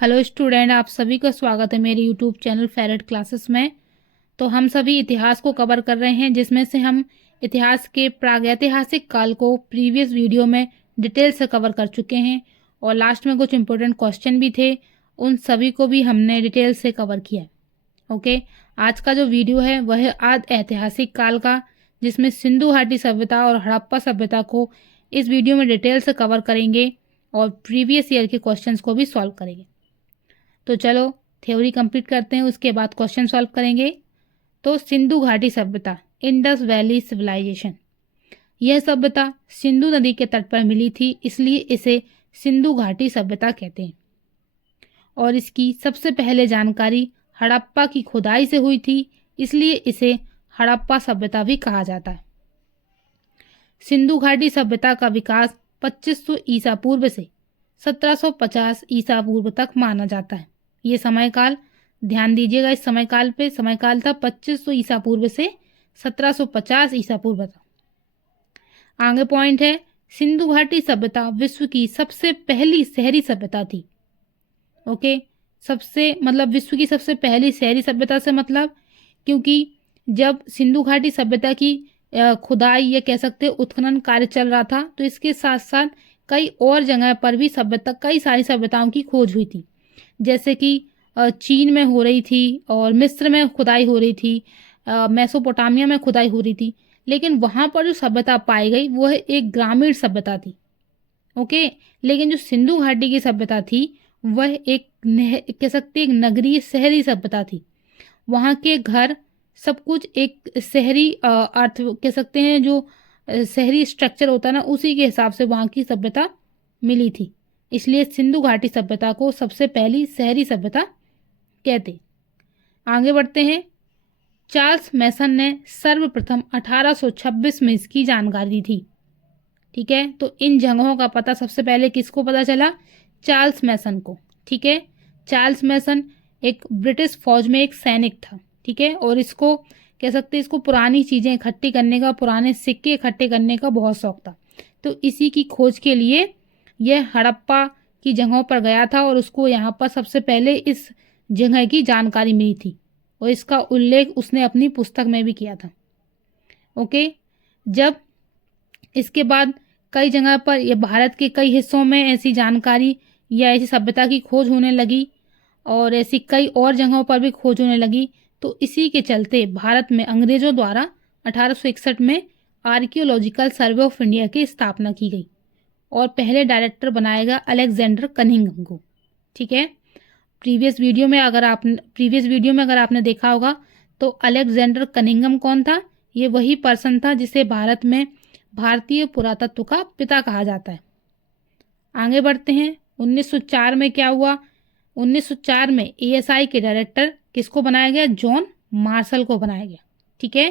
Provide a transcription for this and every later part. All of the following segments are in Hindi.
हेलो स्टूडेंट, आप सभी का स्वागत है मेरे यूट्यूब चैनल फेरेट क्लासेस में। तो हम सभी इतिहास को कवर कर रहे हैं, जिसमें से हम इतिहास के प्रागैतिहासिक काल को प्रीवियस वीडियो में डिटेल से कवर कर चुके हैं और लास्ट में कुछ इंपॉर्टेंट क्वेश्चन भी थे, उन सभी को भी हमने डिटेल से कवर किया। ओके, आज का जो वीडियो है वह है आदि ऐतिहासिक काल का, जिसमें सिंधु घाटी सभ्यता और हड़प्पा सभ्यता को इस वीडियो में डिटेल से कवर करेंगे और प्रीवियस ईयर के क्वेश्चंस को भी सॉल्व करेंगे। तो चलो थ्योरी कंप्लीट करते हैं, उसके बाद क्वेश्चन सॉल्व करेंगे। तो सिंधु घाटी सभ्यता, इंडस वैली सिविलाइजेशन, यह सभ्यता सिंधु नदी के तट पर मिली थी, इसलिए इसे सिंधु घाटी सभ्यता कहते हैं। और इसकी सबसे पहले जानकारी हड़प्पा की खुदाई से हुई थी, इसलिए इसे हड़प्पा सभ्यता भी कहा जाता है। सिंधु घाटी सभ्यता का विकास 2500 ईसा पूर्व से 1750 ईसा पूर्व तक माना जाता है। ये समयकाल ध्यान दीजिएगा, इस समयकाल पे समयकाल था 2500 ईसा पूर्व से 1750 ईसा पूर्व तक। आगे पॉइंट है, सिंधु घाटी सभ्यता विश्व की सबसे पहली शहरी सभ्यता थी। ओके, विश्व की सबसे पहली शहरी सभ्यता से मतलब, क्योंकि जब सिंधु घाटी सभ्यता की खुदाई या कह सकते उत्खनन कार्य चल रहा था, तो इसके साथ साथ कई और जगह पर भी कई सारी सभ्यताओं की खोज हुई थी। जैसे कि चीन में हो रही थी और मिस्र में खुदाई हो रही थी, मेसोपोटामिया में खुदाई हो रही थी, लेकिन वहाँ पर जो सभ्यता पाई गई वह एक ग्रामीण सभ्यता थी। ओके, लेकिन जो सिंधु घाटी की सभ्यता थी वह एक कह सकते एक नगरीय शहरी सभ्यता थी। वहाँ के घर सब कुछ एक शहरी अर्थ कह सकते हैं, जो शहरी स्ट्रक्चर होता है ना, उसी के हिसाब से वहाँ की सभ्यता मिली थी, इसलिए सिंधु घाटी सभ्यता को सबसे पहली शहरी सभ्यता कहते। आगे बढ़ते हैं। चार्ल्स मैसन ने सर्वप्रथम 1826 में इसकी जानकारी दी थी। ठीक है, तो इन जगहों का पता सबसे पहले किसको पता चला? चार्ल्स मैसन को। ठीक है, चार्ल्स मैसन एक ब्रिटिश फौज में एक सैनिक था। ठीक है, और इसको कह सकते इसको पुरानी चीज़ें इकट्ठी करने का, पुराने सिक्के इकट्ठे करने का बहुत शौक था। तो इसी की खोज के लिए यह हड़प्पा की जगहों पर गया था और उसको यहाँ पर सबसे पहले इस जगह की जानकारी मिली थी और इसका उल्लेख उसने अपनी पुस्तक में भी किया था। ओके, जब इसके बाद कई जगह पर यह भारत के कई हिस्सों में ऐसी जानकारी या ऐसी सभ्यता की खोज होने लगी और ऐसी कई और जगहों पर भी खोज होने लगी, तो इसी के चलते भारत में अंग्रेजों द्वारा 1861 में आर्कियोलॉजिकल सर्वे ऑफ इंडिया की स्थापना की गई और पहले डायरेक्टर बनाया गया अलेक्जेंडर कनिंघम को। ठीक है, प्रीवियस वीडियो में अगर आपने देखा होगा तो अलेक्जेंडर कनिंघम कौन था? ये वही पर्सन था जिसे भारत में भारतीय पुरातत्व का पिता कहा जाता है। आगे बढ़ते हैं। 1904 में क्या हुआ? 1904 में एएसआई के डायरेक्टर किसको बनाया गया? जॉन मार्शल को बनाया गया। ठीक है,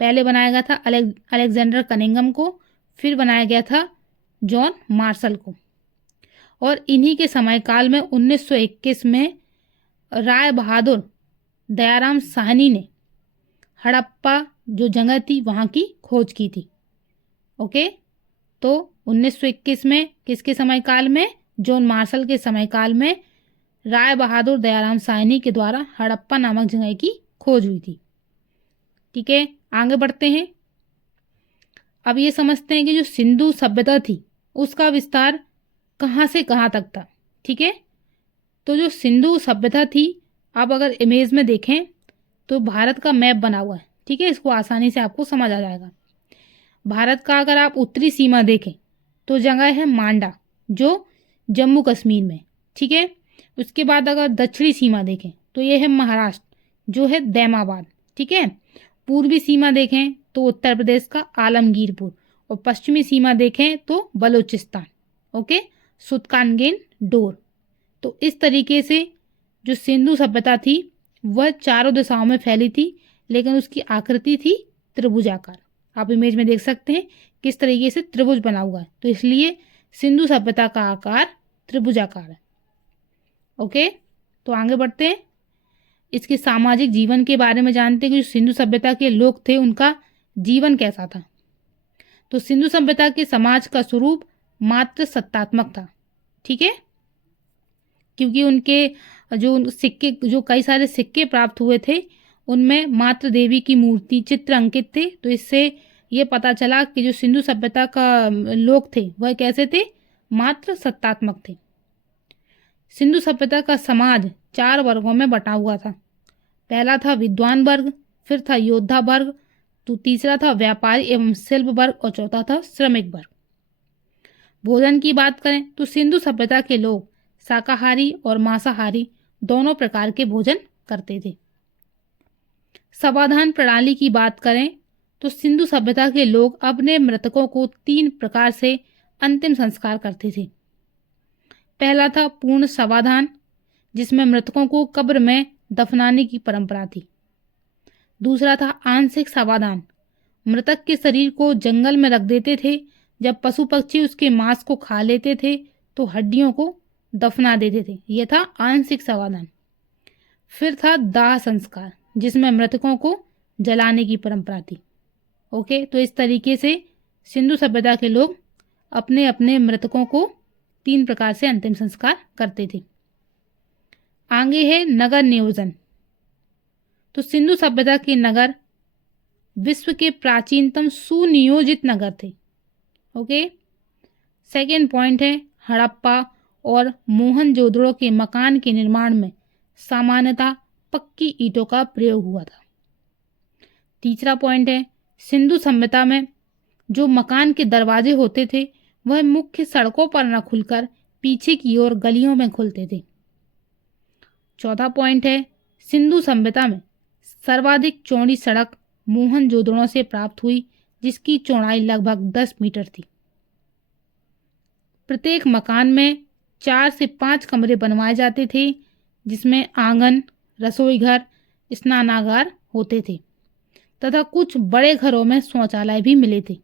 पहले बनाया गया था अलेक्जेंडर कनिंघम को, फिर बनाया गया था जॉन मार्शल को। और इन्हीं के समयकाल में 1921 में राय बहादुर दयाराम साहनी ने हड़प्पा जो जगह थी वहाँ की खोज की थी। ओके, तो 1921 में किसके समयकाल में? जॉन मार्शल के समयकाल में राय बहादुर दयाराम साहनी के द्वारा हड़प्पा नामक जगह की खोज हुई थी। ठीक है, आगे बढ़ते हैं। अब ये समझते हैं कि जो सिंधु सभ्यता थी उसका विस्तार कहाँ से कहाँ तक था। ठीक है, तो जो सिंधु सभ्यता थी, आप अगर इमेज में देखें तो भारत का मैप बना हुआ है। ठीक है, इसको आसानी से आपको समझ आ जाएगा। भारत का अगर आप उत्तरी सीमा देखें तो जगह है मांडा, जो जम्मू कश्मीर में। ठीक है, उसके बाद अगर दक्षिणी सीमा देखें तो ये है महाराष्ट्र, जो है दैमाबाद। ठीक है, पूर्वी सीमा देखें तो उत्तर प्रदेश का आलमगीरपुर, और पश्चिमी सीमा देखें तो बलूचिस्तान। Okay, सुतकानगेन door. तो इस तरीके से जो सिंधु सभ्यता थी वह चारों दिशाओं में फैली थी, लेकिन उसकी आकृति थी त्रिभुजाकार। आप इमेज में देख सकते हैं किस तरीके से त्रिभुज बना हुआ है, तो इसलिए सिंधु सभ्यता का आकार त्रिभुजाकार है। ओके, तो आगे बढ़ते हैं। इसके सामाजिक जीवन के बारे में जानते हैं कि जो सिंधु सभ्यता के लोग थे उनका जीवन कैसा था। तो सिंधु सभ्यता के समाज का स्वरूप मात्र सत्तात्मक था। ठीक है, क्योंकि उनके जो सिक्के, जो कई सारे सिक्के प्राप्त हुए थे, उनमें मातृ देवी की मूर्ति चित्र अंकित थे। तो इससे ये पता चला कि जो सिंधु सभ्यता का लोग थे वह कैसे थे, मात्र सत्तात्मक थे। सिंधु सभ्यता का समाज 4 वर्गों में बटा हुआ था। पहला था विद्वान वर्ग, फिर था योद्धा वर्ग, तो तीसरा था व्यापारी एवं शिल्प वर्ग और चौथा था श्रमिक वर्ग। भोजन की बात करें तो सिंधु सभ्यता के लोग शाकाहारी और मांसाहारी दोनों प्रकार के भोजन करते थे। समाधान प्रणाली की बात करें तो सिंधु सभ्यता के लोग अपने मृतकों को 3 प्रकार से अंतिम संस्कार करते थे। पहला था पूर्ण समाधान, जिसमें मृतकों को कब्र में दफनाने की परंपरा थी। दूसरा था आंशिक समाधान, मृतक के शरीर को जंगल में रख देते थे, जब पशु पक्षी उसके मांस को खा लेते थे तो हड्डियों को दफना देते थे। यह था आंशिक समाधान। फिर था दाह संस्कार, जिसमें मृतकों को जलाने की परंपरा थी। ओके, तो इस तरीके से सिंधु सभ्यता के लोग अपने अपने मृतकों को 3 प्रकार से अंतिम संस्कार करते थे। आगे है नगर नियोजन। तो सिंधु सभ्यता के नगर विश्व के प्राचीनतम सुनियोजित नगर थे। ओके, सेकेंड पॉइंट है हड़प्पा और मोहनजोदड़ो के मकान के निर्माण में सामान्यतः पक्की ईंटों का प्रयोग हुआ था। तीसरा पॉइंट है सिंधु सभ्यता में जो मकान के दरवाजे होते थे वह मुख्य सड़कों पर न खुलकर पीछे की ओर गलियों में खुलते थे। चौथा पॉइंट है सिंधु सभ्यता में सर्वाधिक चौड़ी सड़क मोहनजोदड़ो से प्राप्त हुई, जिसकी चौड़ाई लगभग 10 मीटर थी। प्रत्येक मकान में 4 से 5 कमरे बनवाए जाते थे, जिसमें आंगन, रसोई घर, स्नानागार होते थे तथा कुछ बड़े घरों में शौचालय भी मिले थे।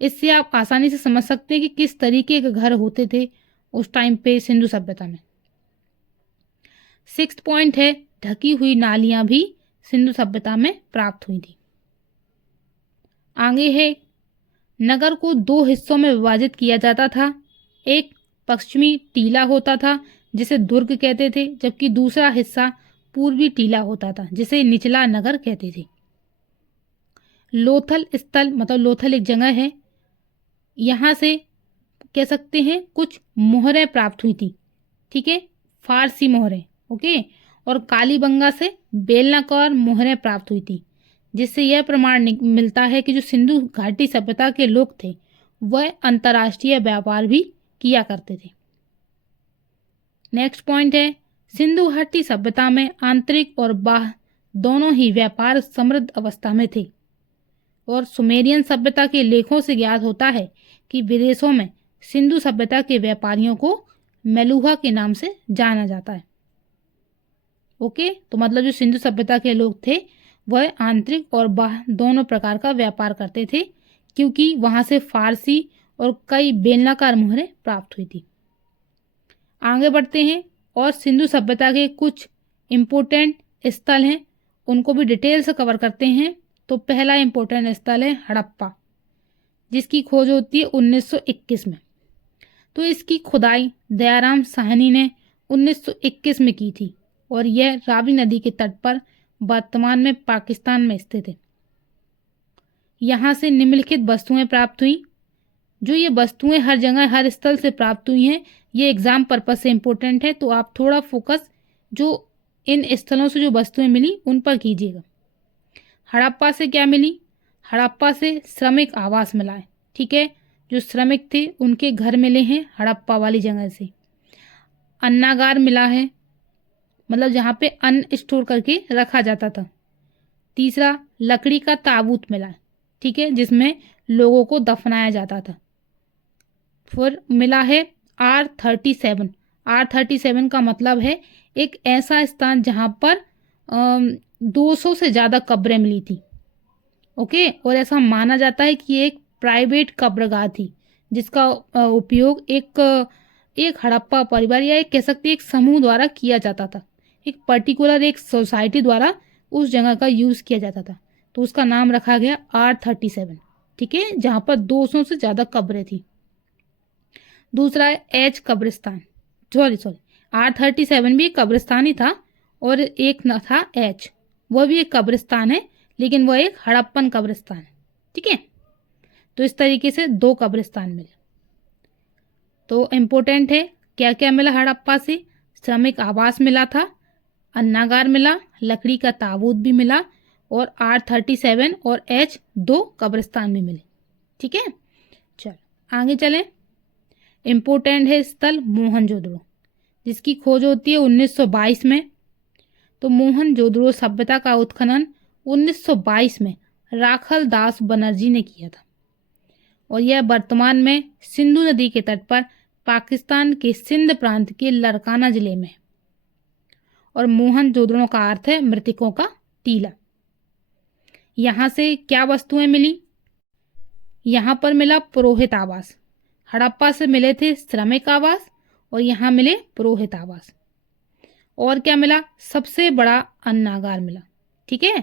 इससे आप आसानी से समझ सकते हैं कि किस तरीके के घर होते थे उस टाइम पे सिंधु सभ्यता में। 6th पॉइंट है ढकी हुई नालियां भी सिंधु सभ्यता में प्राप्त हुई थी। आगे है नगर को 2 हिस्सों में विभाजित किया जाता था। एक पश्चिमी टीला होता था जिसे दुर्ग कहते थे, जबकि दूसरा हिस्सा पूर्वी टीला होता था जिसे निचला नगर कहते थे। लोथल स्थल, मतलब लोथल एक जगह है, यहाँ से कह सकते हैं कुछ मोहरें प्राप्त हुई थी। ठीक है, फारसी मोहरें। ओके, और कालीबंगा से बेलनाकार मोहरें प्राप्त हुई थी, जिससे यह प्रमाण मिलता है कि जो सिंधु घाटी सभ्यता के लोग थे वह अंतर्राष्ट्रीय व्यापार भी किया करते थे। नेक्स्ट पॉइंट है सिंधु घाटी सभ्यता में आंतरिक और बाह्य दोनों ही व्यापार समृद्ध अवस्था में थे, और सुमेरियन सभ्यता के लेखों से ज्ञात होता है कि विदेशों में सिंधु सभ्यता के व्यापारियों को मेलुहा के नाम से जाना जाता है। ओके, तो मतलब जो सिंधु सभ्यता के लोग थे वह आंतरिक और बाह्य दोनों प्रकार का व्यापार करते थे, क्योंकि वहां से फारसी और कई बेलनाकार मोहरें प्राप्त हुई थी। आगे बढ़ते हैं और सिंधु सभ्यता के कुछ इम्पोर्टेंट स्थल हैं, उनको भी डिटेल से कवर करते हैं। तो पहला इम्पोर्टेंट स्थल है हड़प्पा, जिसकी खोज होती है 1921 में। तो इसकी खुदाई दयाराम साहनी ने 1921 में की थी, और यह रावी नदी के तट पर वर्तमान में पाकिस्तान में स्थित है। यहाँ से निम्नलिखित वस्तुएं प्राप्त हुई। जो ये वस्तुएं हर जगह हर स्थल से प्राप्त हुई हैं, ये एग्जाम पर्पज से इम्पोर्टेंट है, तो आप थोड़ा फोकस जो इन स्थलों से जो वस्तुएं मिली उन पर कीजिएगा। हड़प्पा से क्या मिली? हड़प्पा से श्रमिक आवास मिला है। ठीक है, जो श्रमिक थे उनके घर मिले हैं हड़प्पा वाली जगह से। अन्नागार मिला है, मतलब जहाँ पे अन्न स्टोर करके रखा जाता था। तीसरा, लकड़ी का ताबूत मिला है, ठीक है, जिसमें लोगों को दफनाया जाता था। फिर मिला है R37। R37 का मतलब है एक ऐसा स्थान जहाँ पर 200 से ज़्यादा कब्रें मिली थी। ओके, और ऐसा माना जाता है कि एक प्राइवेट कब्रगाह थी, जिसका उपयोग एक हड़प्पा परिवार या एक कह सकते हैं एक समूह द्वारा किया जाता था। एक पर्टिकुलर एक सोसाइटी द्वारा उस जगह का यूज़ किया जाता था, तो उसका नाम रखा गया R37। ठीक है, जहाँ पर 200 से ज़्यादा कब्रें थी। दूसरा है एच कब्रिस्तान, R37 भी एक कब्रिस्तान ही था, और एक न था H, वो भी एक कब्रिस्तान है, लेकिन वो एक हड़प्पन कब्रिस्तान है। ठीक है, तो इस तरीके से 2 कब्रिस्तान मिले। तो इम्पोर्टेंट है, क्या क्या मिला हड़प्पा से? श्रमिक आवास मिला था, अन्नागार मिला, लकड़ी का ताबूत भी मिला, और R37 और H 2 कब्रिस्तान भी मिले। ठीक है, चल आगे चलें। इम्पोर्टेंट है स्थल मोहनजोदड़ो, जिसकी खोज होती है 1922 में। तो मोहनजोदड़ो सभ्यता का उत्खनन 1922 में राखल दास बनर्जी ने किया था, और यह वर्तमान में सिंधु नदी के तट पर पाकिस्तान के सिंध प्रांत के लरकाना जिले में। और मोहनजोदड़ो का अर्थ है मृतकों का टीला। यहाँ से क्या वस्तुएं मिली? यहाँ पर मिला पुरोहित आवास। हड़प्पा से मिले थे श्रमिक आवास, और यहाँ मिले पुरोहित आवास। और क्या मिला? सबसे बड़ा अन्नागार मिला। ठीक है,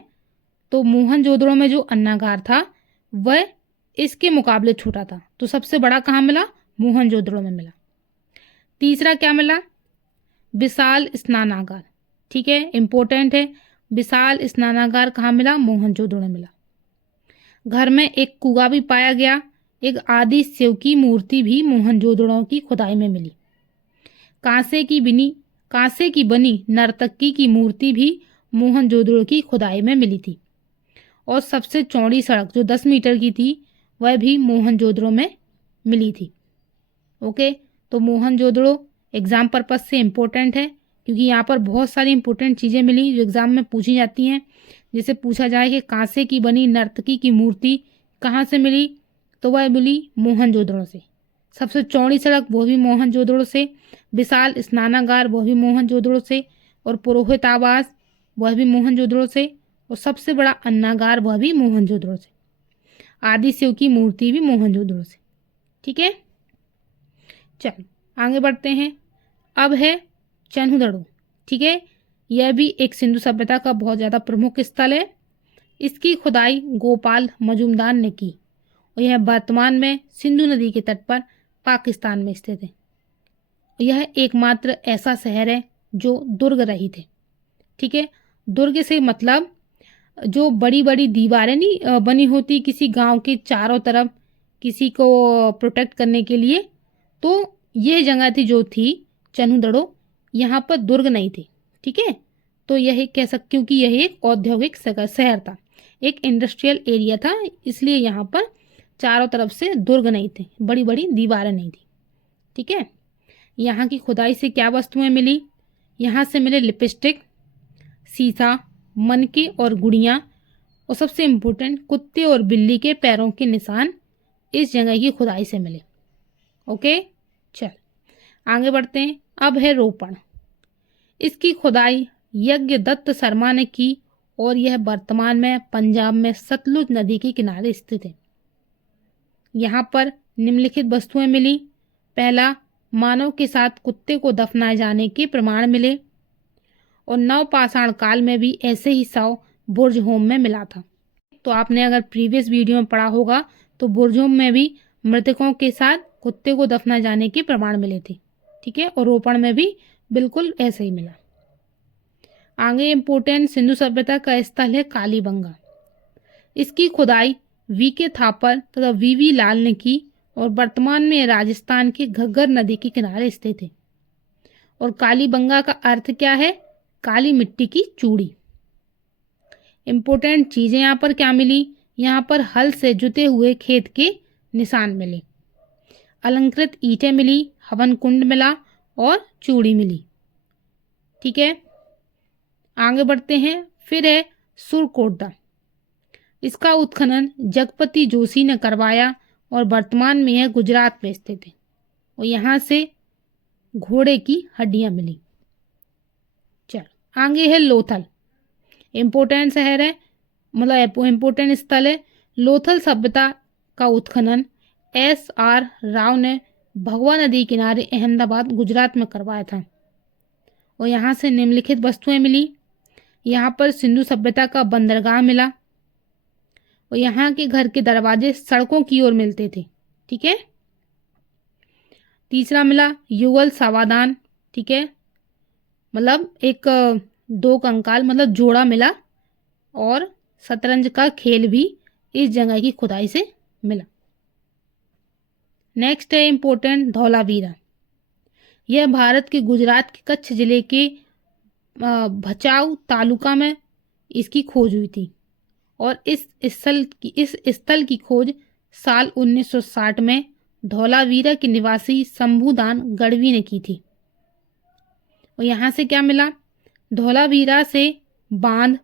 तो मोहनजोदड़ो में जो अन्नागार था वह इसके मुकाबले छोटा था, तो सबसे बड़ा कहाँ मिला? मोहनजोदड़ो में मिला। तीसरा क्या मिला? विशाल स्नानागार। ठीक है, इंपॉर्टेंट है, विशाल स्नानागार कहाँ मिला? मोहनजोदड़ो में मिला। घर में एक कुआं भी पाया गया। एक आदि शिव की मूर्ति भी मोहनजोदड़ो की खुदाई में मिली। कांसे की बनी नर्तकी की मूर्ति भी मोहनजोदड़ो की खुदाई में मिली थी। और सबसे चौड़ी सड़क जो 10 मीटर की थी वह भी मोहनजोदड़ो में मिली थी। ओके, तो मोहनजोदड़ो एग्जाम पर्पज से इम्पोर्टेंट है, क्योंकि यहाँ पर बहुत सारी इंपॉर्टेंट चीज़ें मिली जो एग्जाम में पूछी जाती हैं। जैसे पूछा जाए कि कांसे की बनी नर्तकी की मूर्ति कहाँ से मिली, तो वह मिली मोहनजोदड़ो से। सबसे चौड़ी सड़क वो भी मोहनजोदड़ो से, विशाल स्नानागार वो भी मोहनजोदड़ो से, और पुरोहित आवास वह भी मोहनजोदड़ो से, और सबसे बड़ा अन्नागार वह भी मोहनजोदड़ो से। आदि शिव की मूर्ति भी मोहनजोदड़ो से। ठीक है, चलो आगे बढ़ते हैं। अब है चन्हुदड़ो। ठीक है, यह भी एक सिंधु सभ्यता का बहुत ज़्यादा प्रमुख स्थल है। इसकी खुदाई गोपाल मजूमदार ने की, और यह वर्तमान में सिंधु नदी के तट पर पाकिस्तान में स्थित है। यह एकमात्र ऐसा शहर है जो दुर्ग रहित है। ठीक है, दुर्ग से मतलब जो बड़ी बड़ी दीवारें नहीं बनी होती किसी गांव के चारों तरफ किसी को प्रोटेक्ट करने के लिए, तो ये जगह थी जो थी चन्हुदड़ो, यहाँ पर दुर्ग नहीं थे। ठीक है, तो यह कह सकते, क्योंकि यह एक औद्योगिक शहर था, एक इंडस्ट्रियल एरिया था, इसलिए यहाँ पर चारों तरफ से दुर्ग नहीं थे, बड़ी बड़ी दीवारें नहीं थी। ठीक है, यहाँ की खुदाई से क्या वस्तुएं मिली? यहाँ से मिले लिपस्टिक, शीशा, मनके और गुड़ियाँ, और सबसे इम्पोर्टेंट कुत्ते और बिल्ली के पैरों के निशान इस जगह की खुदाई से मिले। ओके, चल आगे बढ़ते हैं। अब है रोपण। इसकी खुदाई यज्ञदत्त शर्मा ने की, और यह वर्तमान में पंजाब में सतलुज नदी के किनारे स्थित है। यहाँ पर निम्नलिखित वस्तुएं मिली। पहला, मानव के साथ कुत्ते को दफनाए जाने के प्रमाण मिले, और नवपाषाण काल में भी ऐसे ही शव बुर्जहोम में मिला था। तो आपने अगर प्रीवियस वीडियो में पढ़ा होगा तो बुर्जहोम में भी मृतकों के साथ कुत्ते को दफनाए जाने के प्रमाण मिले थे। ठीक है, और रोपण में भी बिल्कुल ऐसे ही मिला। आगे इम्पोर्टेंट सिंधु सभ्यता का स्थल है कालीबंगा। इसकी खुदाई वी.के. थापर तथा वी.वी. लाल ने की, और वर्तमान में राजस्थान के घग्गर नदी के किनारे स्थित है। और कालीबंगा का अर्थ क्या है? काली मिट्टी की चूड़ी। इम्पोर्टेंट चीज़ें यहाँ पर क्या मिली? यहाँ पर हल से जुते हुए खेत के निशान मिले, अलंकृत ईंटें मिली, हवन कुंड मिला, और चूड़ी मिली। ठीक है, आगे बढ़ते हैं। फिर है सुरकोटदा। इसका उत्खनन जगपति जोशी ने करवाया, और वर्तमान में यह गुजरात में स्थित है, और यहाँ से घोड़े की हड्डियां मिली। चलो आगे है लोथल। इम्पोर्टेंट शहर है, मतलब इम्पोर्टेंट स्थल है। लोथल सभ्यता का उत्खनन S.R. राव ने भगवा नदी किनारे अहमदाबाद गुजरात में करवाया था, और यहाँ से निम्नलिखित वस्तुएं मिली। यहाँ पर सिंधु सभ्यता का बंदरगाह मिला, और यहाँ के घर के दरवाजे सड़कों की ओर मिलते थे। ठीक है, तीसरा मिला युगल सावादान। ठीक है, मतलब एक दो कंकाल मतलब जोड़ा मिला, और शतरंज का खेल भी इस जगह की खुदाई से मिला। नेक्स्ट है इम्पोर्टेंट धौलावीरा। यह भारत के गुजरात के कच्छ जिले के भचाऊ तालुका में इसकी खोज हुई थी, और इस स्थल की खोज साल 1960 में धौलावीरा के निवासी शंभुदान गढ़वी ने की थी। और यहाँ से क्या मिला? धौलावीरा से बांध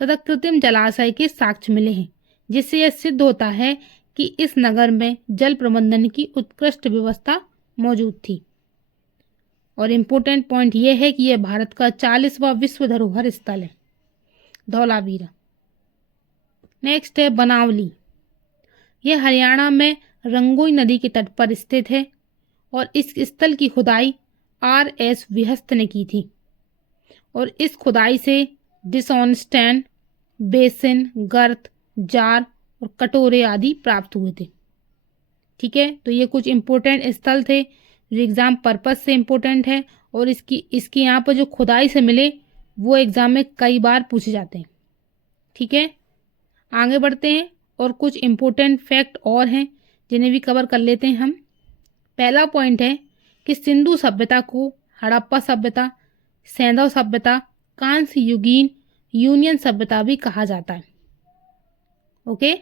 तथा कृत्रिम जलाशय के साक्ष्य मिले हैं, जिससे यह सिद्ध होता है कि इस नगर में जल प्रबंधन की उत्कृष्ट व्यवस्था मौजूद थी। और इम्पोर्टेंट पॉइंट यह है कि यह भारत का 40वां विश्व धरोहर स्थल है धौलावीरा। नेक्स्ट है बनावली। यह हरियाणा में रंगोई नदी के तट पर स्थित है, और इस स्थल की खुदाई R.S. विहस्त ने की थी, और इस खुदाई से डिसऑनस्टैंड, बेसिन, गर्त, जार और कटोरे आदि प्राप्त हुए थे। ठीक है, तो ये कुछ इम्पोर्टेंट स्थल थे जो एग्ज़ाम पर्पस से इम्पोर्टेंट है, और इसकी यहाँ पर जो खुदाई से मिले वो एग्ज़ाम में कई बार पूछे जाते हैं। ठीक है, आगे बढ़ते हैं और कुछ इम्पोर्टेंट फैक्ट और हैं जिन्हें भी कवर कर लेते हैं हम। पहला पॉइंट है कि सिंधु सभ्यता को हड़प्पा सभ्यता, सैंधव सभ्यता, कांस्य युगीन यूनियन सभ्यता भी कहा जाता है। ओके,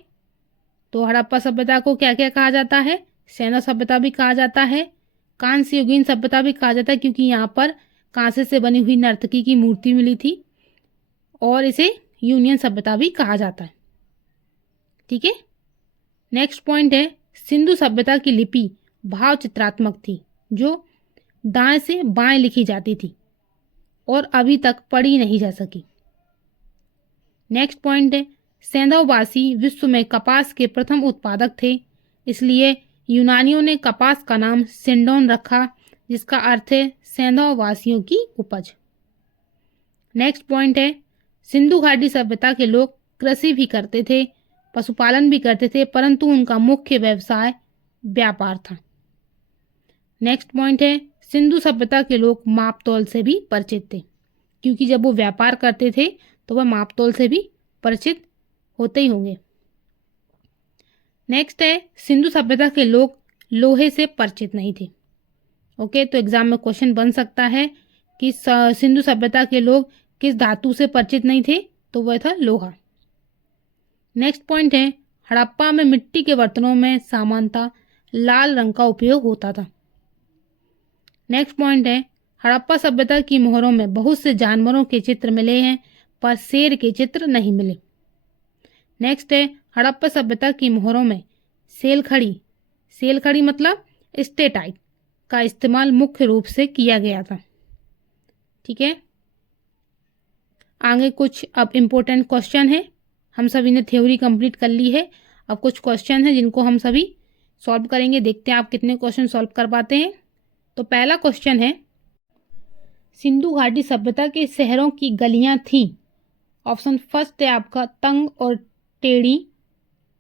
तो हड़प्पा सभ्यता को क्या क्या कहा जाता है? सैंधव सभ्यता भी कहा जाता है, कांस्य युगीन सभ्यता भी कहा जाता है, क्योंकि यहाँ पर कांसे से बनी हुई नर्तकी की मूर्ति मिली थी, और इसे यूनियन सभ्यता भी कहा जाता है। ठीक है, नेक्स्ट पॉइंट है सिंधु सभ्यता की लिपि भाव चित्रात्मक थी, जो दाएं से बाएं लिखी जाती थी और अभी तक पढ़ी नहीं जा सकी। नेक्स्ट पॉइंट है सैंधववासी विश्व में कपास के प्रथम उत्पादक थे, इसलिए यूनानियों ने कपास का नाम सिंडोन रखा, जिसका अर्थ है सैंधववासियों की उपज। नेक्स्ट पॉइंट है सिंधु घाटी सभ्यता के लोग कृषि भी करते थे, पशुपालन भी करते थे, परंतु उनका मुख्य व्यवसाय व्यापार था। नेक्स्ट पॉइंट है सिंधु सभ्यता के लोग मापतौल से भी परिचित थे, क्योंकि जब वो व्यापार करते थे तो वह मापतौल से भी परिचित होते ही होंगे। नेक्स्ट है सिंधु सभ्यता के लोग लोहे से परिचित नहीं थे। ओके, तो एग्जाम में क्वेश्चन बन सकता है कि सिंधु सभ्यता के लोग किस धातु से परिचित नहीं थे, तो वह था लोहा। नेक्स्ट पॉइंट है हड़प्पा में मिट्टी के बर्तनों में सामान्यतः लाल रंग का उपयोग होता था। नेक्स्ट पॉइंट है हड़प्पा सभ्यता की मोहरों में बहुत से जानवरों के चित्र मिले हैं, पर शेर के चित्र नहीं मिले। नेक्स्ट है हड़प्पा सभ्यता की मोहरों में सेलखड़ी मतलब स्टेटाइट का इस्तेमाल मुख्य रूप से किया गया था। ठीक है, आगे कुछ अब इम्पोर्टेंट क्वेश्चन है। हम सभी ने थ्योरी कंप्लीट कर ली है, अब कुछ क्वेश्चन है जिनको हम सभी सॉल्व करेंगे। देखते हैं आप कितने क्वेश्चन सॉल्व कर पाते हैं। तो पहला क्वेश्चन है सिंधु घाटी सभ्यता के शहरों की गलियां थीं। ऑप्शन फर्स्ट है आपका तंग और टेढ़ी,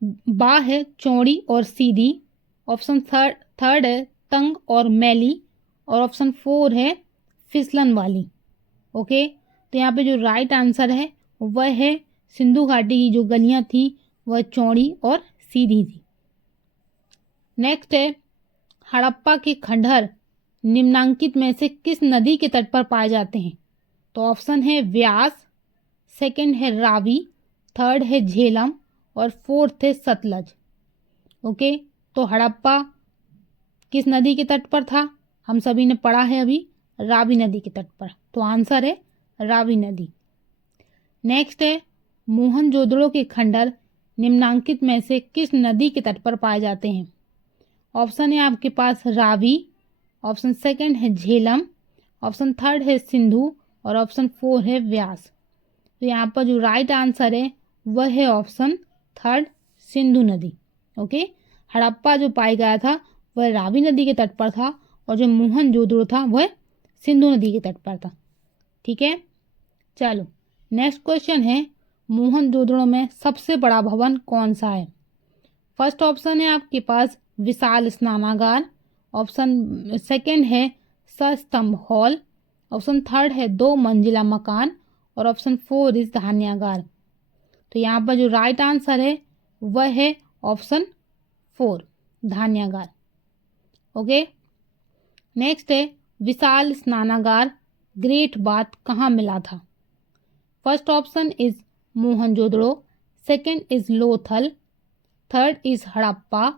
बा है चौड़ी और सीधी, ऑप्शन थर्ड है तंग और मैली, और ऑप्शन 4 है फिसलन वाली। ओके, तो यहाँ पे जो राइट आंसर है वह है सिंधु घाटी की जो गलियां थी वह चौड़ी और सीधी थी। नेक्स्ट है हड़प्पा के खंडहर निम्नांकित में से किस नदी के तट पर पाए जाते हैं? तो ऑप्शन है व्यास, सेकंड है रावी, थर्ड है झेलम और फोर्थ है सतलज। ओके, तो हड़प्पा किस नदी के तट पर था? हम सभी ने पढ़ा है अभी, रावी नदी के तट पर, तो आंसर है रावी नदी। नेक्स्ट है मोहनजोदड़ो के खंडहर निम्नांकित में से किस नदी के तट पर पाए जाते हैं? ऑप्शन है आपके पास रावी, ऑप्शन सेकंड है झेलम, ऑप्शन थर्ड है सिंधु और ऑप्शन 4 है व्यास। तो यहाँ पर जो राइट आंसर है वह है ऑप्शन थर्ड सिंधु नदी। ओके, हड़प्पा जो पाया गया था वह रावी नदी के तट पर था, और जो मोहनजोदड़ो था वह सिंधु नदी के तट पर था। ठीक है, चलो नेक्स्ट क्वेश्चन है मोहनजोदड़ो में सबसे बड़ा भवन कौन सा है? फर्स्ट ऑप्शन है आपके पास विशाल स्नानागार, ऑप्शन सेकंड है सस्तंभ हॉल, ऑप्शन थर्ड है 2 मंजिला मकान और ऑप्शन 4 इज धान्यागार। तो यहाँ पर जो राइट आंसर है वह है ऑप्शन 4 धान्यागार। ओके, नेक्स्ट है विशाल स्नानागार ग्रेट बाथ कहाँ मिला था? First option is Mohenjodaro, second is Lothal, third is Harappa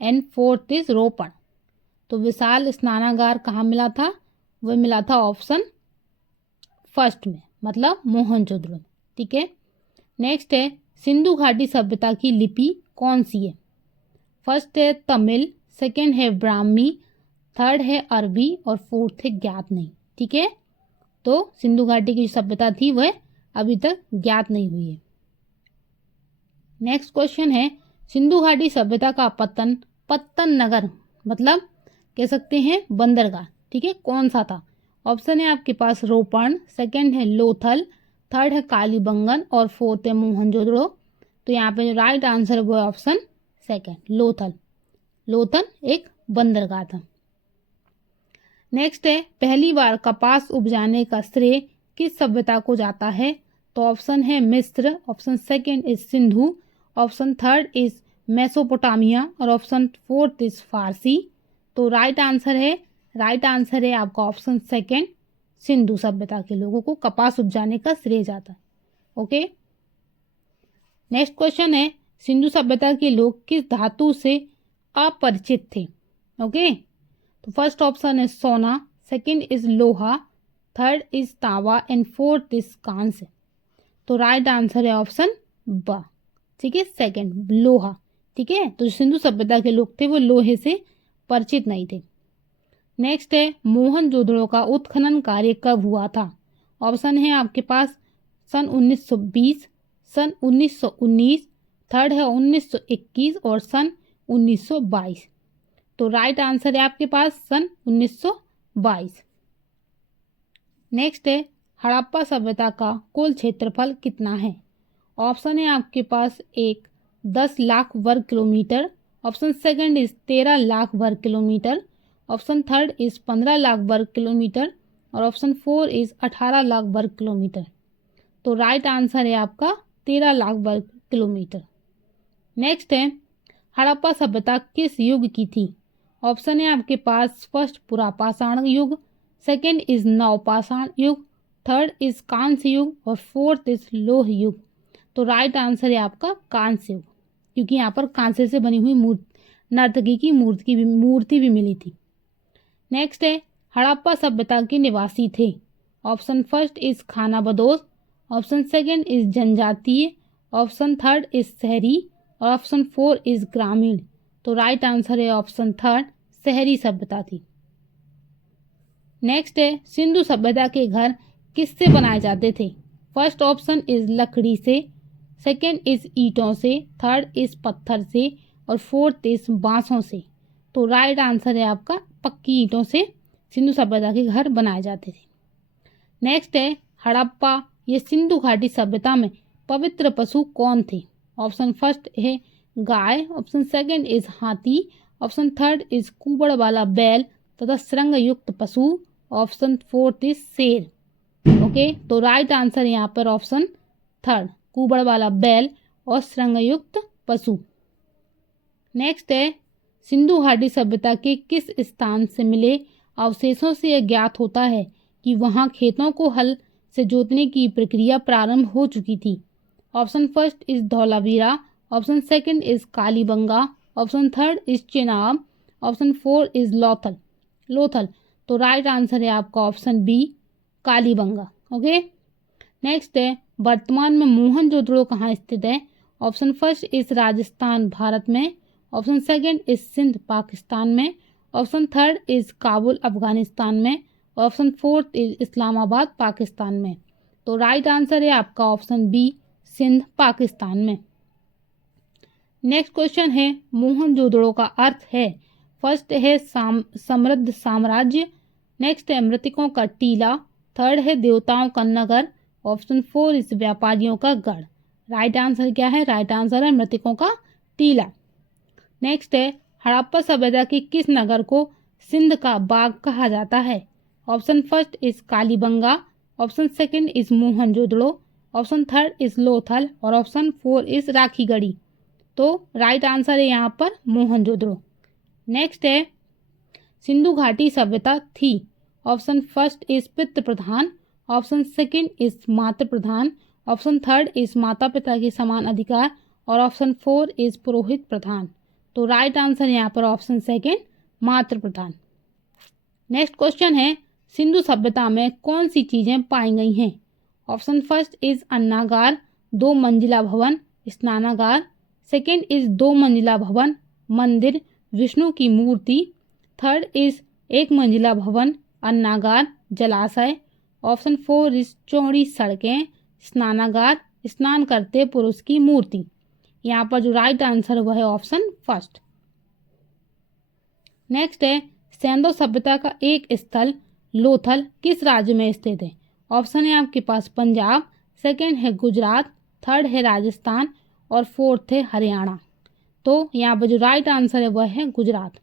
and fourth is रोपण। तो विशाल स्नानागार कहाँ मिला था? वह मिला था ऑप्शन फर्स्ट में, मतलब मोहनजोदड़ो। ठीक है, नेक्स्ट है सिंधु घाटी सभ्यता की लिपि कौन सी है? फर्स्ट है तमिल, सेकंड है ब्राह्मी, थर्ड है अरबी और फोर्थ है ज्ञात नहीं। ठीक है, तो सिंधु घाटी की सभ्यता थी वह अभी तक ज्ञात नहीं हुई है। नेक्स्ट क्वेश्चन है सिंधु घाटी सभ्यता का पतन पत्तन नगर मतलब कह सकते हैं बंदरगाह, ठीक है, कौन सा था? ऑप्शन है आपके पास रोपण, सेकंड है लोथल, थर्ड है कालीबंगन और फोर्थ है मोहनजोदड़ो। तो यहाँ पे जो राइट आंसर है वो है ऑप्शन सेकंड लोथल। लोथल एक बंदरगाह था। नेक्स्ट है पहली बार कपास उपजाने का श्रेय किस सभ्यता को जाता है? तो ऑप्शन है मिस्र, option second is Sindhu, option third is Mesopotamia और ऑप्शन फोर्थ इज फारसी। तो राइट आंसर है आपका ऑप्शन सेकंड सिंधु सभ्यता के लोगों को कपास उपजाने का श्रेय जाता है। ओके, नेक्स्ट क्वेश्चन है सिंधु सभ्यता के लोग किस धातु से अपरिचित थे? ओके, तो फर्स्ट ऑप्शन इज सोना, सेकंड इज लोहा, थर्ड इज तांबा एंड फोर्थ इज कांस्य। तो राइट आंसर है ऑप्शन ब, ठीक है, सेकंड लोहा। ठीक है, तो जो सिंधु सभ्यता के लोग थे वो लोहे से परिचित नहीं थे। नेक्स्ट है मोहनजोदड़ो का उत्खनन कार्य कब हुआ था? ऑप्शन है आपके पास सन 1920, सन 1919, थर्ड है 1921 और सन 1922। तो राइट आंसर है आपके पास सन 1922। नेक्स्ट है हड़प्पा सभ्यता का कुल क्षेत्रफल कितना है? ऑप्शन है आपके पास एक 10 लाख वर्ग kilometre, option second is 13 lakh वर्ग kilometre, option third is 15 lakh वर्ग किलोमीटर और ऑप्शन 4 इज 18 लाख वर्ग किलोमीटर। तो राइट आंसर है आपका 13 लाख वर्ग किलोमीटर। नेक्स्ट है हड़प्पा सभ्यता किस युग की थी? ऑप्शन है आपके पास फर्स्ट पुरापाषाण युग, सेकंड इज नवपाषाण युग, थर्ड इज कांस्य युग और फोर्थ इज लौह युग। तो राइट आंसर है आपका कांस्य युग, क्योंकि यहाँ पर कांसे से बनी हुई नर्तकी की मूर्ति भी मिली थी। नेक्स्ट है हड़प्पा सभ्यता के निवासी थे। ऑप्शन फर्स्ट इज खाना बदोश, ऑप्शन सेकंड इज जनजातीय, ऑप्शन थर्ड इज शहरी और ऑप्शन 4 इज ग्रामीण। तो राइट आंसर है ऑप्शन थर्ड शहरी सभ्यता थी। नेक्स्ट है सिंधु सभ्यता के घर किससे बनाए जाते थे? फर्स्ट ऑप्शन इज लकड़ी से, सेकंड इज ईंटों से, थर्ड इज पत्थर से और फोर्थ इज बांसों से। तो राइट आंसर है आपका पक्की ईंटों से सिंधु सभ्यता के घर बनाए जाते थे। नेक्स्ट है हड़प्पा ये सिंधु घाटी सभ्यता में पवित्र पशु कौन थे? ऑप्शन फर्स्ट है गाय, ऑप्शन सेकंड इज हाथी, ऑप्शन थर्ड इज कुबड़ वाला बैल तथा श्रृंग युक्त पशु, ऑप्शन फोर्थ इज शेर। ओके, तो राइट आंसर यहाँ पर ऑप्शन थर्ड कुबड़ वाला बैल और श्रृंग युक्त पशु। नेक्स्ट है सिंधु घाटी सभ्यता के किस स्थान से मिले अवशेषों से यह ज्ञात होता है कि वहां खेतों को हल से जोतने की प्रक्रिया प्रारंभ हो चुकी थी? Option first is Dholavira, option second is Kalibangan, option third is Chenab, option 4 is Lothal. तो राइट आंसर है आपका option B Kalibanga. Okay, next है वर्तमान में मोहनजोदड़ो कहाँ स्थित है? Option first is Rajasthan Bharat में, option second is Sindh Pakistan में, option third is Kabul Afghanistan में, option fourth is Islamabad Pakistan में। तो राइट आंसर है आपका ऑप्शन बी सिंध पाकिस्तान में। नेक्स्ट क्वेश्चन है मोहनजोदड़ो का अर्थ है। फर्स्ट है समृद्ध साम्राज्य, नेक्स्ट है मृतकों का टीला, थर्ड है देवताओं का नगर, ऑप्शन 4 इज व्यापारियों का गढ़। राइट आंसर क्या है? राइट आंसर है मृतकों का टीला। नेक्स्ट है हड़प्पा सभ्यता के किस नगर को सिंध का बाग कहा जाता है? Option first is Kalibangan, option second is Mohenjodaro, option third is Lothal और ऑप्शन 4 इज राखीगढ़ी। तो राइट आंसर है यहाँ पर मोहनजोदड़ो। नेक्स्ट है सिंधु घाटी सभ्यता थी। ऑप्शन फर्स्ट इज पितृ प्रधान, ऑप्शन सेकंड इज मातृ प्रधान, ऑप्शन थर्ड इज माता पिता के समान अधिकार और ऑप्शन 4 इज पुरोहित प्रधान। तो राइट आंसर यहाँ पर ऑप्शन सेकंड मातृ प्रधान। नेक्स्ट क्वेश्चन है सिंधु सभ्यता में कौन सी चीजें पाई गई हैं। ऑप्शन फर्स्ट इज अन्नागार, 2 मंजिला भवन, स्नानागार, सेकंड इज 2 मंजिला भवन, मंदिर, विष्णु की मूर्ति, थर्ड इज 1 मंजिला भवन, अन्नागार, जलाशय, ऑप्शन 4 इज चौड़ी सड़कें, स्नानागार, स्नान करते पुरुष की मूर्ति। यहाँ पर जो राइट आंसर है वह है ऑप्शन फर्स्ट। नेक्स्ट है सैंधव सभ्यता का एक स्थल लोथल किस राज्य में स्थित है। ऑप्शन है आपके पास पंजाब, सेकंड है गुजरात, थर्ड है राजस्थान और फोर्थ है हरियाणा। तो यहाँ पर जो राइट आंसर है वह है गुजरात।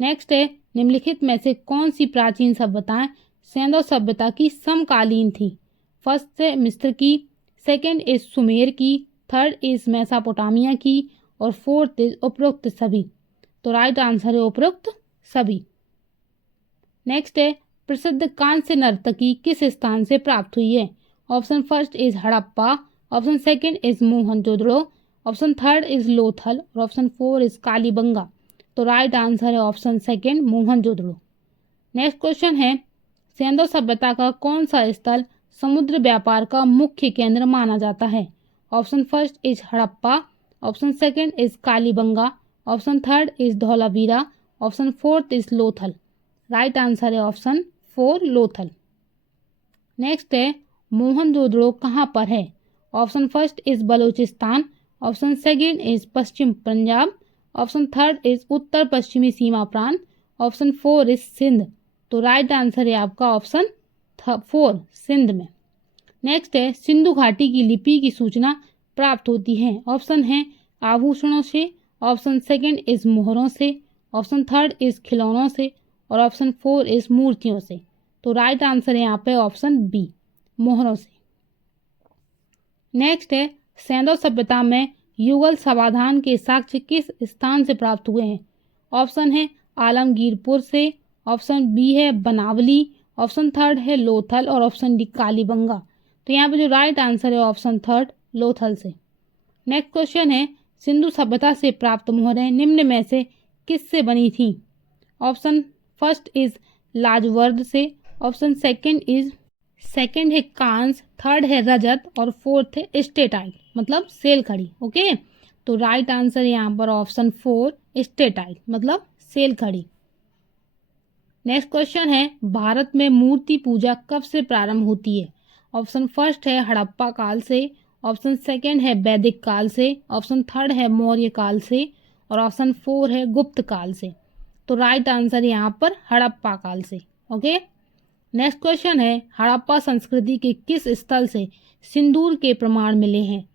नेक्स्ट है निम्नलिखित में से कौन सी प्राचीन सभ्यताएं सैंधव सभ्यता की समकालीन थी। फर्स्ट है मिस्र की, सेकंड इज सुमेर की, थर्ड इज मेसोपोटामिया की और फोर्थ इज उपरोक्त सभी। तो राइट आंसर है उपरोक्त सभी। नेक्स्ट है प्रसिद्ध कांस्य नर्तकी किस स्थान से प्राप्त हुई है। Option first is Harappa, option second is Mohenjodaro, option third is Lothal और ऑप्शन 4 इज कालीबंगा। तो राइट आंसर है option second Mohenjodaro. Next question है सैंधव सभ्यता का कौन सा स्थल समुद्र व्यापार का मुख्य केंद्र माना जाता है। Option first is Harappa, option second is Kalibangan, option third is Dholavira, option 4 is Lothal. Right answer है ऑप्शन 4 लोथल। नेक्स्ट है मोहनजोदड़ो कहाँ पर है। Option first is Balochistan, option second is पश्चिम पंजाब, ऑप्शन थर्ड इज उत्तर पश्चिमी सीमा प्रांत, ऑप्शन 4 इज सिंध। तो राइट आंसर है आपका ऑप्शन 4 सिंध में। नेक्स्ट है सिंधु घाटी की लिपि की सूचना प्राप्त होती है। ऑप्शन है आभूषणों से, ऑप्शन सेकंड इज मोहरों से, ऑप्शन थर्ड इज खिलौनों से और ऑप्शन 4 इज मूर्तियों से। तो राइट आंसर है यहाँ पे ऑप्शन बी मोहरों से। नेक्स्ट है सैंधव सभ्यता में युगल समाधान के साक्ष्य किस स्थान से प्राप्त हुए हैं। ऑप्शन है आलमगीरपुर से, ऑप्शन बी है बनावली, ऑप्शन थर्ड है लोथल और ऑप्शन डी कालीबंगा। तो यहाँ पे जो राइट आंसर है ऑप्शन थर्ड लोथल से। नेक्स्ट क्वेश्चन है सिंधु सभ्यता से प्राप्त मोहरें निम्न में से किससे बनी थी। ऑप्शन फर्स्ट इज लाजवर्द से, ऑप्शन सेकंड है कांस, थर्ड है रजत और फोर्थ है स्टेटाइट मतलब सेल खड़ी। ओके तो राइट आंसर यहाँ पर ऑप्शन 4 स्टेटाइट मतलब सेल खड़ी। नेक्स्ट क्वेश्चन है भारत में मूर्ति पूजा कब से प्रारंभ होती है। ऑप्शन फर्स्ट है हड़प्पा काल से, ऑप्शन सेकंड है वैदिक काल से, ऑप्शन थर्ड है मौर्य काल से और ऑप्शन 4 है गुप्त काल से। तो राइट आंसर यहाँ पर हड़प्पा काल से। ओके नेक्स्ट क्वेश्चन है हड़प्पा संस्कृति के किस स्थल से सिंदूर के प्रमाण मिले हैं।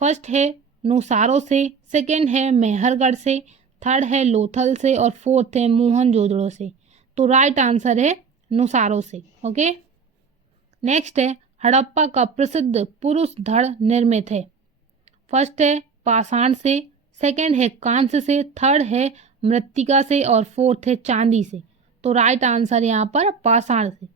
फर्स्ट है नौसारो से, सेकंड है मेहरगढ़ से, थर्ड है लोथल से और फोर्थ है मोहनजोदड़ो से। तो राइट आंसर है नौसारो से। ओके नेक्स्ट है हड़प्पा का प्रसिद्ध पुरुष धड़ निर्मित है। फर्स्ट है पाषाण से, सेकंड है कांस्य से, थर्ड है मृत्तिका से और फोर्थ है चांदी से। तो राइट आंसर यहाँ पर पाषाण से।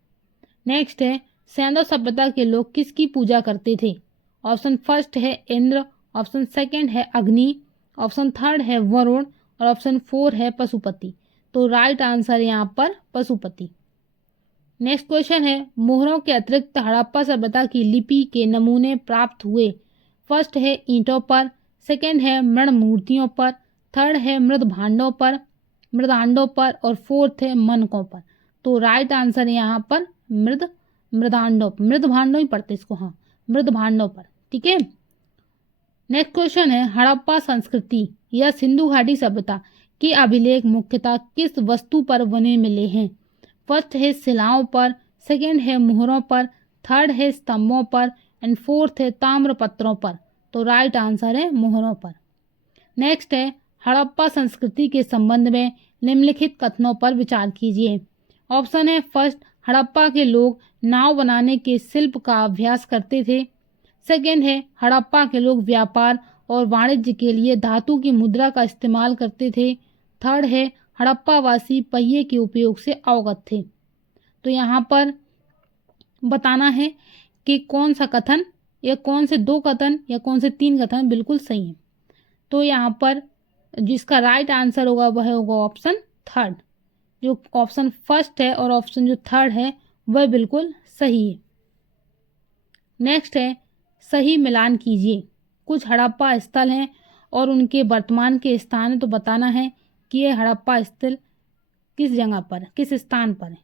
नेक्स्ट है सैंधव सभ्यता के लोग किसकी पूजा करते थे। ऑप्शन फर्स्ट है इंद्र, ऑप्शन सेकंड है अग्नि, ऑप्शन थर्ड है वरुण और ऑप्शन 4 है पशुपति। तो राइट आंसर यहाँ पर पशुपति। नेक्स्ट क्वेश्चन है मोहरों के अतिरिक्त हड़प्पा सभ्यता की लिपि के नमूने प्राप्त हुए। फर्स्ट है ईंटों पर, सेकंड है मृण मूर्तियों पर, थर्ड है मृदांडों पर और फोर्थ है मनकों पर। तो राइट आंसर यहाँ पर मृदभांडों ही पढ़ते इसको, हाँ मृदभांडों पर। ठीक है नेक्स्ट क्वेश्चन है हड़प्पा संस्कृति या सिंधु घाटी सभ्यता के अभिलेख मुख्यतः किस वस्तु पर बने मिले हैं। फर्स्ट है शिलाओं पर, सेकंड है मोहरों पर, थर्ड है स्तंभों पर एंड फोर्थ है ताम्र पत्रों पर। तो राइट आंसर है मोहरों पर। नेक्स्ट है हड़प्पा संस्कृति के संबंध में निम्नलिखित कथनों पर विचार कीजिए। ऑप्शन है फर्स्ट हड़प्पा के लोग नाव बनाने के शिल्प का अभ्यास करते थे। सेकेंड है हड़प्पा के लोग व्यापार और वाणिज्य के लिए धातु की मुद्रा का इस्तेमाल करते थे। थर्ड है हड़प्पा वासी पहिए के उपयोग से अवगत थे। तो यहाँ पर बताना है कि कौन सा कथन या कौन से दो कथन या कौन से तीन कथन बिल्कुल सही है। तो यहाँ पर जिसका राइट आंसर होगा वह होगा ऑप्शन थर्ड। जो ऑप्शन फर्स्ट है और ऑप्शन जो थर्ड है वह बिल्कुल सही है। नेक्स्ट है सही मिलान कीजिए। कुछ हड़प्पा स्थल हैं और उनके वर्तमान के स्थान है, तो बताना है कि यह हड़प्पा स्थल किस जगह पर है, किस स्थान पर है।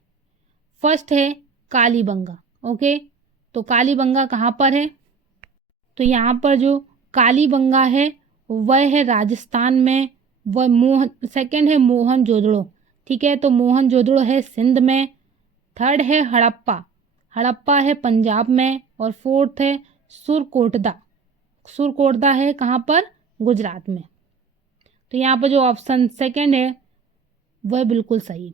फर्स्ट है कालीबंगा। ओके, तो कालीबंगा कहाँ पर है? तो यहाँ पर जो कालीबंगा है वह है राजस्थान में। वह सेकंड है मोहनजोदड़ो। ठीक है, तो मोहनजोदड़ो है सिंध में। थर्ड है हड़प्पा, हड़प्पा है पंजाब में। और फोर्थ है सुरकोटदा, सुरकोटदा है कहाँ पर? गुजरात में। तो यहाँ पर जो ऑप्शन सेकंड है वह बिल्कुल सही।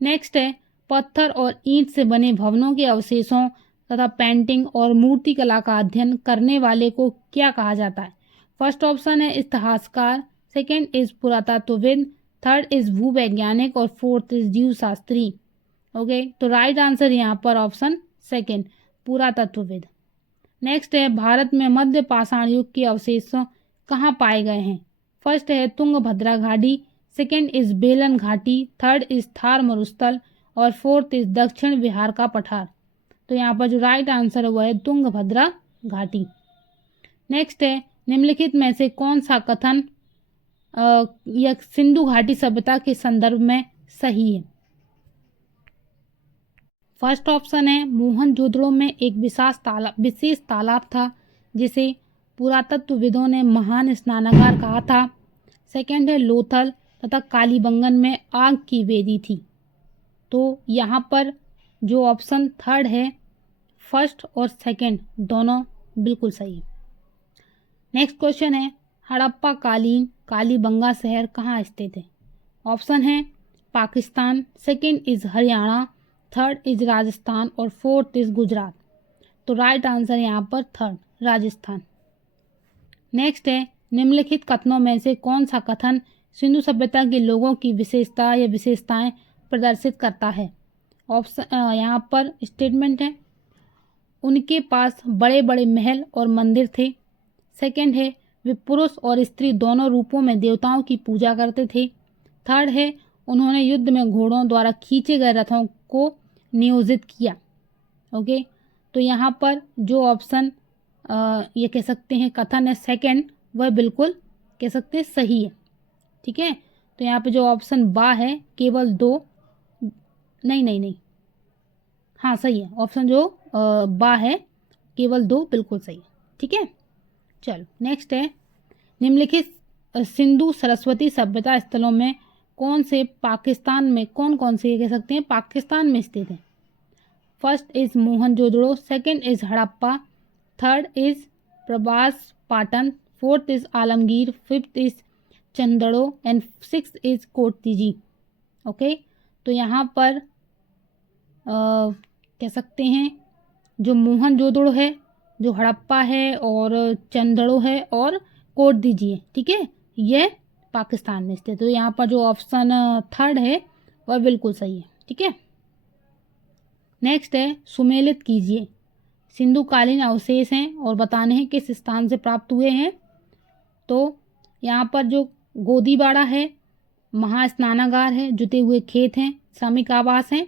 नेक्स्ट है पत्थर और ईंट से बने भवनों के अवशेषों तथा पेंटिंग और मूर्ति कला का अध्ययन करने वाले को क्या कहा जाता है? फर्स्ट ऑप्शन है इतिहासकार, सेकंड इज पुरातत्वविद, थर्ड इज भूवैज्ञानिक और फोर्थ इज जीवशास्त्री। ओके, तो राइट आंसर यहाँ पर ऑप्शन सेकंड, पुरातत्वविद। नेक्स्ट है भारत में मध्य पाषाण युग के अवशेष कहाँ पाए गए हैं? फर्स्ट है तुंगभद्रा घाटी, सेकंड इज बेलन घाटी, थर्ड इज थार मरुस्थल और फोर्थ इज दक्षिण बिहार का पठार। तो यहाँ पर जो राइट आंसर है वह है तुंगभद्रा घाटी। नेक्स्ट है निम्नलिखित में से कौन सा कथन यह सिंधु घाटी सभ्यता के संदर्भ में सही है? फर्स्ट ऑप्शन है मोहनजोदड़ो में एक विशेष तालाब था जिसे पुरातत्वविदों ने महान स्नानागार कहा था। सेकंड है लोथल तथा कालीबंगन में आग की वेदी थी। तो यहाँ पर जो ऑप्शन थर्ड है फर्स्ट और सेकंड दोनों बिल्कुल सही। नेक्स्ट क्वेश्चन है हड़प्पा कालीन कालीबंगा शहर कहाँ स्थित है? ऑप्शन है Pakistan, second is Haryana, third is Rajasthan और फोर्थ इज गुजरात। तो राइट आंसर यहाँ पर थर्ड, राजस्थान। नेक्स्ट है निम्नलिखित कथनों में से कौन सा कथन सिंधु सभ्यता के लोगों की विशेषता या विशेषताएं प्रदर्शित करता है? ऑप्शन यहाँ पर स्टेटमेंट है उनके पास बड़े बड़े महल और मंदिर थे। सेकंड है वे पुरुष और स्त्री दोनों रूपों में देवताओं की पूजा करते थे। थर्ड है उन्होंने युद्ध में घोड़ों द्वारा खींचे गए रथों को नियोजित किया। ओके, तो यहाँ पर जो ऑप्शन ये कह सकते हैं कथन है सेकंड वह बिल्कुल कह सकते हैं सही है। ठीक है, तो यहाँ पे जो ऑप्शन बा है केवल दो, नहीं, हाँ सही है, ऑप्शन जो बा है केवल दो बिल्कुल सही है। ठीक है, चलो नेक्स्ट है निम्नलिखित सिंधु सरस्वती सभ्यता स्थलों में कौन से पाकिस्तान में कौन से कह सकते हैं पाकिस्तान में स्थित है? First is Mohenjodaro, second is Harappa, third is Prabhas Patan, fourth is Alamgir, fifth is Chanhudaro and sixth is Kotdiji. Okay, तो यहाँ पर कह सकते हैं जो मोहनजोदड़ो है, जो हड़प्पा है और चंदड़ो है और कोटदीजी है। ठीक है, यह पाकिस्तान में स्थित। तो यहाँ पर जो ऑप्शन थर्ड है वह बिल्कुल सही है। ठीक है, नेक्स्ट है सुमेलित कीजिए। सिंधुकालीन अवशेष हैं और बताने हैं किस स्थान से प्राप्त हुए हैं। तो यहाँ पर जो गोदीबाड़ा है, महास्नानागार है, जुते हुए खेत हैं, श्रमिक आवास हैं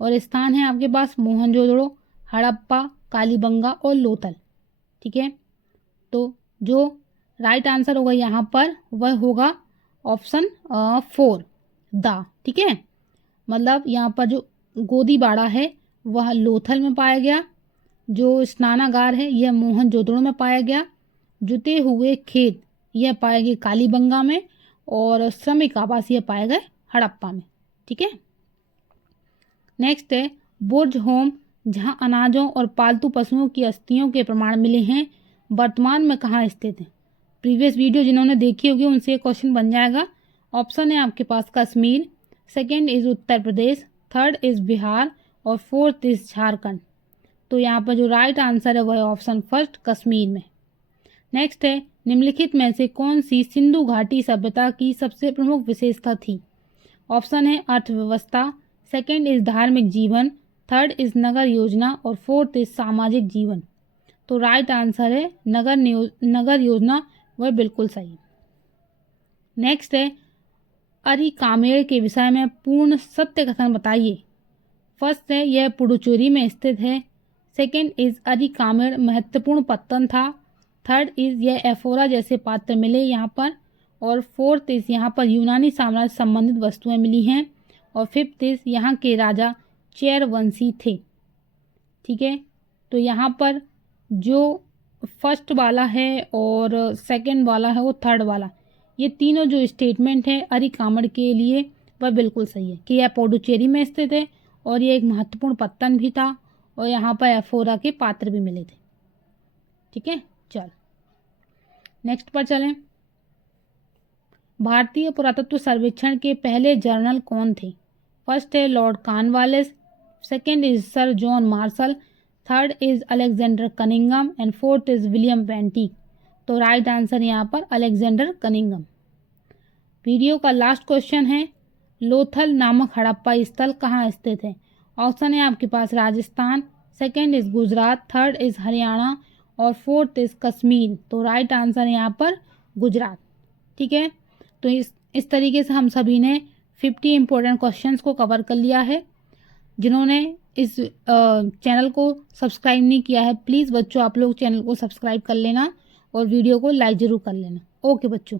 और स्थान है आपके पास मोहनजोदड़ो, हड़प्पा, कालीबंगा और लोथल। ठीक है, तो जो राइट आंसर होगा यहाँ पर वह होगा ऑप्शन 4 दा। ठीक है, मतलब यहाँ पर जो गोदीबाड़ा है वह लोथल में पाया गया, जो स्नानागार है यह मोहनजोदड़ो में पाया गया, जुते हुए खेत यह पाए गए कालीबंगा में और श्रमिक आवास यह पाए गए हड़प्पा में। ठीक है, नेक्स्ट है बुर्ज होम जहां अनाजों और पालतू पशुओं की अस्थियों के प्रमाण मिले हैं वर्तमान में कहाँ स्थित है? प्रीवियस वीडियो जिन्होंने देखी होगी उनसे क्वेश्चन बन जाएगा। ऑप्शन है आपके पास Kashmir, second is Uttar Pradesh, third is Bihar और 4th इज झारखंड। तो यहाँ पर जो राइट आंसर है वह है ऑप्शन फर्स्ट कश्मीर में। नेक्स्ट है निम्नलिखित में से कौन सी सिंधु घाटी सभ्यता की सबसे प्रमुख विशेषता थी। ऑप्शन है अर्थव्यवस्था, सेकंड इज धार्मिक जीवन, थर्ड इज नगर योजना और फोर्थ इज सामाजिक जीवन। तो राइट आंसर है नगर योजना, वह बिल्कुल सही। नेक्स्ट है अरिकामेड़ के विषय में पूर्ण सत्य कथन बताइए। फर्स्ट है यह पुडुचेरी में स्थित है, सेकंड इज अरिकामेड़ महत्वपूर्ण पत्तन था, थर्ड इज यह एफोरा जैसे पात्र मिले यहाँ पर, और फोर्थ इज यहाँ पर यूनानी साम्राज्य संबंधित वस्तुएं मिली हैं, और फिफ्थ इज यहाँ के राजा चेरवंशी थे। ठीक है, तो यहाँ पर जो फर्स्ट वाला है और सेकंड वाला है वो थर्ड वाला, ये तीनों जो स्टेटमेंट है अरिकामेड़ के लिए वह बिल्कुल सही है कि यह पुडुचेरी में स्थित है और ये एक महत्वपूर्ण पत्तन भी था और यहाँ पर एफोरा के पात्र भी मिले थे। ठीक है, चल नेक्स्ट पर चलें। भारतीय पुरातत्व सर्वेक्षण के पहले जर्नल कौन थे। फर्स्ट है Lord Cornwallis, second is sir John Marshall, third is Alexander Cunningham and fourth is William वेंटिक। तो राइट आंसर यहाँ पर अलेक्जेंडर कनिंघम। वीडियो का लास्ट क्वेश्चन है लोथल नामक हड़प्पा स्थल कहाँ स्थित है। ऑप्शन है आपके पास Rajasthan, second is Gujarat, third is Haryana और फोर्थ इज कश्मीर। तो राइट आंसर है यहाँ पर गुजरात। ठीक है, तो इस तरीके से हम सभी ने 50 इम्पोर्टेंट क्वेश्चंस को कवर कर लिया है। जिन्होंने इस चैनल को सब्सक्राइब नहीं किया है, प्लीज़ बच्चों आप लोग चैनल को सब्सक्राइब कर लेना और वीडियो को लाइक ज़रूर कर लेना। ओके बच्चों।